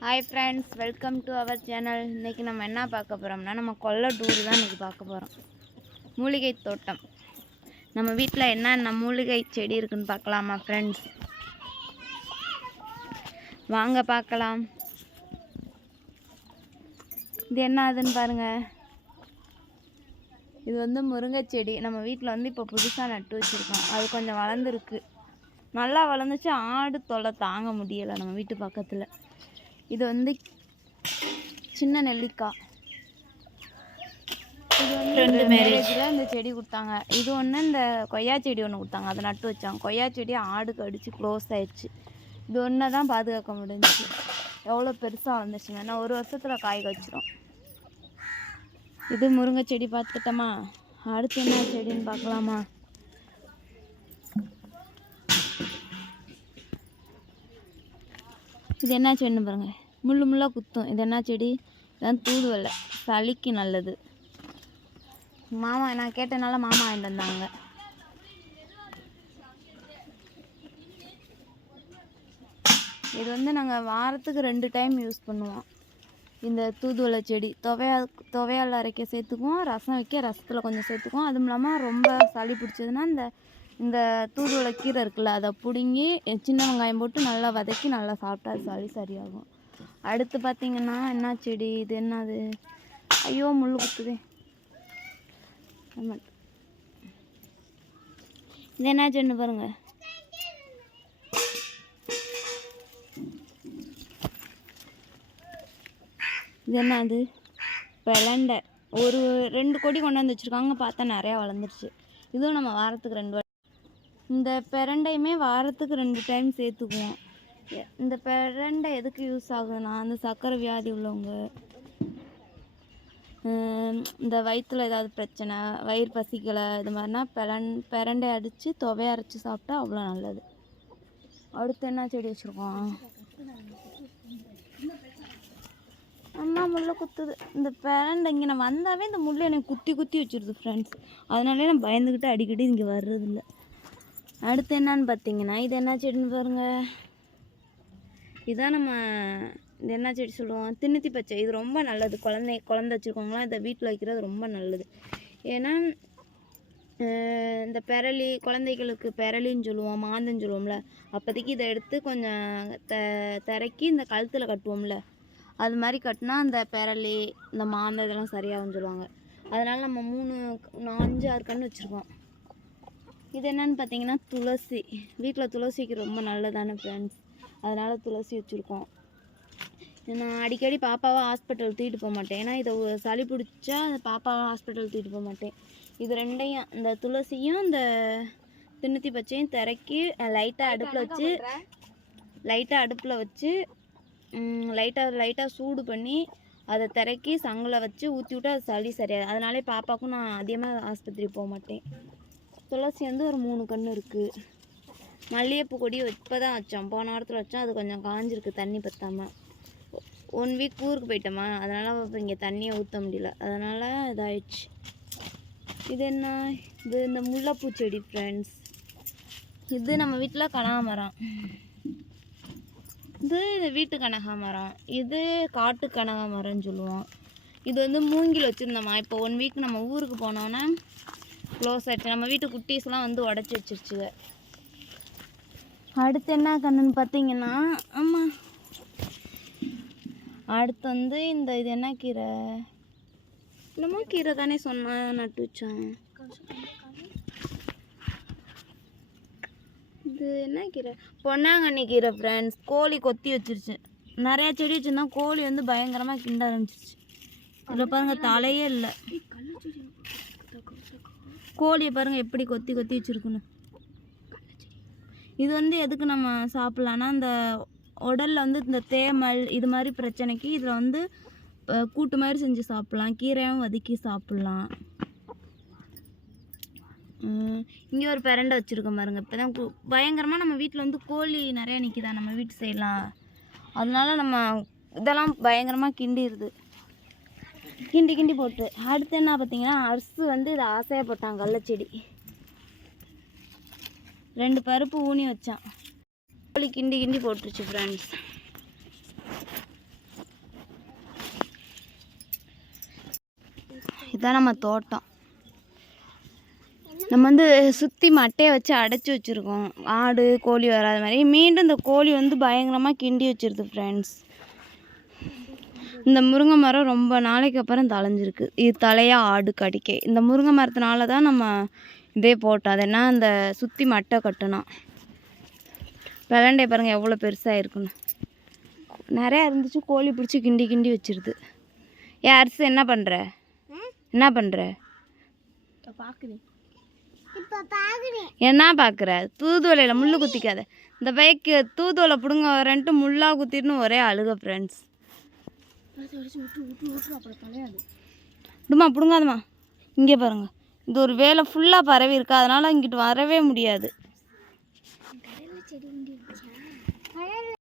Hi friends welcome to our channel இன்றைக்கி நம்ம என்ன பார்க்க போகிறோம்னா நம்ம கொல்லை டூர் தான் இன்றைக்கி பார்க்க போகிறோம் மூலிகை தோட்டம். நம்ம வீட்டில் என்னென்ன மூலிகை செடி இருக்குன்னு பார்க்கலாமா ஃப்ரெண்ட்ஸ் வாங்க பார்க்கலாம். இது என்ன ஆகுதுன்னு பாருங்கள் இது வந்து முருங்கை செடி. நம்ம வீட்டில் வந்து இப்போ புதுசாக நட்டு வச்சுருக்கோம். அது கொஞ்சம் வளர்ந்துருக்கு. நல்லா வளர்ந்துச்சு. ஆடு தொல்லை தாங்க முடியலை நம்ம வீட்டு பக்கத்தில். இது வந்து சின்ன நெல்லிக்காய் இது வந்து ரெண்டு மேரேஜில் இந்த செடி கொடுத்தாங்க. இது ஒன்று இந்த கொய்யா செடி ஒன்று கொடுத்தாங்க. அதை நட்டு வச்சாங்க. கொய்யா செடி ஆடு கடிச்சு க்ளோஸ் ஆயிடுச்சு. இது ஒன்று தான் பாதுகாக்க முடிஞ்சுச்சு. எவ்வளோ பெருசாக வளர்ந்துச்சுங்க நான் ஒரு வருஷத்தில் காய் வச்சிரும் இது முருங்கை செடி பார்த்துட்டோமா அடுத்து என்ன செடின்னு பார்க்கலாமா? இது என்ன செடின்னு பாருங்கள் முள்ளு முள்ளாக குத்தும். இது என்ன செடி? இதான் தூதுவலை சளிக்கு நல்லது. மாமா நான் கேட்டனால மாமா வாங்கிட்டு வந்தாங்க. இது வந்து நாங்கள் வாரத்துக்கு ரெண்டு டைம் யூஸ் பண்ணுவோம். இந்த தூதுவளை செடி. துவையா துவையால் அரைக்க சேர்த்துக்குவோம். ரசம் வைக்க ரசத்தில் கொஞ்சம் சேர்த்துக்குவோம். அதுவும் இல்லாமல் ரொம்ப சளி பிடிச்சதுன்னா இந்த இந்த தூதுவளை கீரை இருக்குல்ல அதை பிடுங்கி சின்ன வெங்காயம் போட்டு நல்லா வதக்கி நல்லா சாப்பிட்டா சளி சரியாகும். அடுத்து பார்த்தீங்கன்னா என்ன செடி இது என்னது? ஐயோ முள் குத்துது. இது என்ன செடின்னு பாருங்க? இது என்னது? பெலண்டை ஒரு ரெண்டு கொடி கொண்டு வந்து வச்சுருக்காங்க பார்த்தா நிறையா வளர்ந்துருச்சு. இதுவும் நம்ம வாரத்துக்கு ரெண்டு வாட்டி இந்த பிரண்டையுமே வாரத்துக்கு ரெண்டு டைம் சேர்த்துக்குவோம். இந்த பிரண்டை எதுக்கு யூஸ் ஆகுதுன்னா அந்த சர்க்கரை வியாதி உள்ளவங்க இந்த வயிற்றில் ஏதாவது பிரச்சனை வயிறு பசிக்கலை இது மாதிரினா பெரன் பெரண்டை அடித்து துவைய அரைச்சி சாப்பிட்டா அவ்வளோ நல்லது. அடுத்து என்ன செடி வச்சுருக்கோம்? அம்மா முள்ளை குத்துது. இந்த பெரண்டை இங்கே நான் வந்தாவே இந்த முள்ளை எனக்கு குத்தி குத்தி வச்சிருது ஃப்ரெண்ட்ஸ் அதனாலே நான் பயந்துக்கிட்டு அடிக்கடி இங்கே வர்றதில்ல. அடுத்து என்னன்னு பார்த்தீங்கன்னா இது என்ன செடின்னு பாருங்கள் இதான் நம்ம இது என்ன செடி சொல்லுவோம்? திண்ணுத்தி பச்சை. இது ரொம்ப நல்லது. குழந்தை குழந்த வச்சுருக்கவங்களாம் இதை வீட்டில் வைக்கிறது ரொம்ப நல்லது. ஏன்னா இந்த பெரளி குழந்தைகளுக்கு பெரளின்னு சொல்லுவோம் மாந்தன்னு சொல்லுவோம்ல அப்போதைக்கு இதை எடுத்து கொஞ்சம் த திரைக்கி இந்த கழுத்தில் கட்டுவோம்ல அது மாதிரி கட்டினா அந்த பெரளி இந்த மாந்த இதெல்லாம் சரியாகும்னு சொல்லுவாங்க. அதனால் நம்ம மூணு நான் அஞ்சு ஆறு கன்று வச்சுருக்கோம். இது என்னன்னு பார்த்தீங்கன்னா துளசி. வீட்டில் துளசிக்கு ரொம்ப நல்லதான ஃப்ரெண்ட்ஸ் அதனால் துளசி வச்சுருக்கோம். நான் அடிக்கடி பாப்பாவை ஹாஸ்பிட்டல் தூக்கிட்டு போக மாட்டேன். ஏன்னா இதை சளி பிடிச்சா அந்த பாப்பாவை ஹாஸ்பிட்டல் தூக்கிட்டு போக மாட்டேன். இது ரெண்டையும் இந்த துளசியும் இந்த திண்ணுத்தி பச்சையும் திறக்கி லைட்டாக அடுப்பில் வச்சு லைட்டாக அடுப்பில் வச்சு லைட்டாக லைட்டாக சூடு பண்ணி அதை திறக்கி சங்கில் வச்சு ஊற்றி விட்டா அது சளி சரியாது. அதனாலே பாப்பாவுக்கும் நான் அதிகமாக ஆஸ்பத்திரி போக மாட்டேன். துளசி வந்து ஒரு மூணு கன்று இருக்குது மல்லிகைப்பூ கொடி இப்போ தான் வச்சோம். போன வாரத்தில் வச்சோம். அது கொஞ்சம் காஞ்சிருக்கு தண்ணி பற்றாமல் ஒன் வீக் ஊருக்கு போயிட்டோமா. அதனால் இப்போ இங்கே தண்ணியை ஊற்ற முடியல. அதனால் இதாயிடுச்சு. இது என்ன? இது இந்த முல்லைப்பூ செடி ஃப்ரெண்ட்ஸ் இது நம்ம வீட்டில் கனகாமரம். இது இந்த வீட்டு கனகாமரம். இது காட்டு கனகாமரம்னு சொல்லுவோம். இது வந்து மூங்கில் வச்சுருந்தோமா? இப்போ ஒன் வீக் நம்ம ஊருக்கு போனோன்னா க்ளோஸ் ஆயிடுச்சு. நம்ம வீட்டு குட்டீஸ்லாம் வந்து உடச்சி வச்சிருச்சுங்க அடுத்து என்ன கண்ணுன்னு பார்த்தீங்கன்னா ஆமாம் அடுத்து வந்து இந்த இது என்ன கீரை? என்னமோ கீரை தானே சொன்னேன் நட்டு வச்சேன். இது என்ன கீரை? பொன்னாங்கண்ணி கீரை ஃப்ரெண்ட்ஸ் கோழி கொத்தி வச்சிருச்சு. நிறையா செடி வச்சுருந்தா கோழி வந்து பயங்கரமாக கிண்ட ஆரம்பிச்சிருச்சு. இதில் பாருங்கள் தலையே இல்லை. கோழியை பாருங்கள் எப்படி கொத்தி கொத்தி வச்சுருக்குன்னு. இது வந்து எதுக்கு நம்ம சாப்பிட்லான்னா இந்த உடலில் வந்து இந்த தேமல் இது மாதிரி பிரச்சனைக்கு இதில் வந்து கூட்டு மாதிரி செஞ்சு சாப்பிட்லாம். கீரையும் வதக்கி சாப்பிட்லாம். இங்கே ஒரு பிரண்டை வச்சுருக்கோம் பாருங்க. இப்போ தான் பயங்கரமாக நம்ம வீட்டில் வந்து கோழி நிறையா நிற்கிதா நம்ம வீட்டு செய்யலாம் அதனால நம்ம இதெல்லாம் பயங்கரமாக கிண்டிடுது கிண்டி கிண்டி போட்டு. அடுத்து என்ன பார்த்தீங்கன்னா அரசு வந்து இதை ஆசையாக போட்டான் கள்ளச்செடி ரெண்டு பருப்பு ஊனி வச்சான். கோழி கிண்டி கிண்டி போட்டுருச்சு ஃப்ரெண்ட்ஸ் இதுதான் நம்ம தோட்டம். நம்ம வந்து சுற்றி மட்டையை வச்சு அடைச்சி வச்சுருக்கோம். ஆடு கோழி வராத மாதிரி. மீண்டும் இந்த கோழி வந்து பயங்கரமாக கிண்டி வச்சிருது ஃப்ரெண்ட்ஸ் இந்த முருங்கை மரம் ரொம்ப நாளைக்கு அப்புறம் தளைஞ்சிருக்கு இது தலையா ஆடு கடிக்க. இந்த முருங்கை மரத்தினால தான் நம்ம இதே போட்டோம். அது என்ன? இந்த சுற்றி மட்டை கட்டணும் விளாண்டே பாருங்கள் எவ்வளோ பெருசாக இருக்குன்னு நிறையா இருந்துச்சு. கோழி பிடிச்சி கிண்டி கிண்டி வச்சிருது. ஏ அரிசி என்ன பண்ணுற என்ன பண்ணுற என்ன பார்க்குற தூதுவளையில் முள் குத்திக்காத. இந்த பைக்கு தூதுவளை பிடுங்க வரேன்ட்டு முள்ளாக குத்திட்டுன்னு ஒரே அழுக ஃப்ரெண்ட்ஸ் விட்டு விட்டு விட்டு விட்டு அப்புறம் தலையாது. விடுமா பிடுங்காதம்மா. இங்கே பாருங்க. இது ஒரு வேலை ஃபுல்லாக பரவி இருக்கு. அதனால் இங்கிட்டு வரவே முடியாது. செடி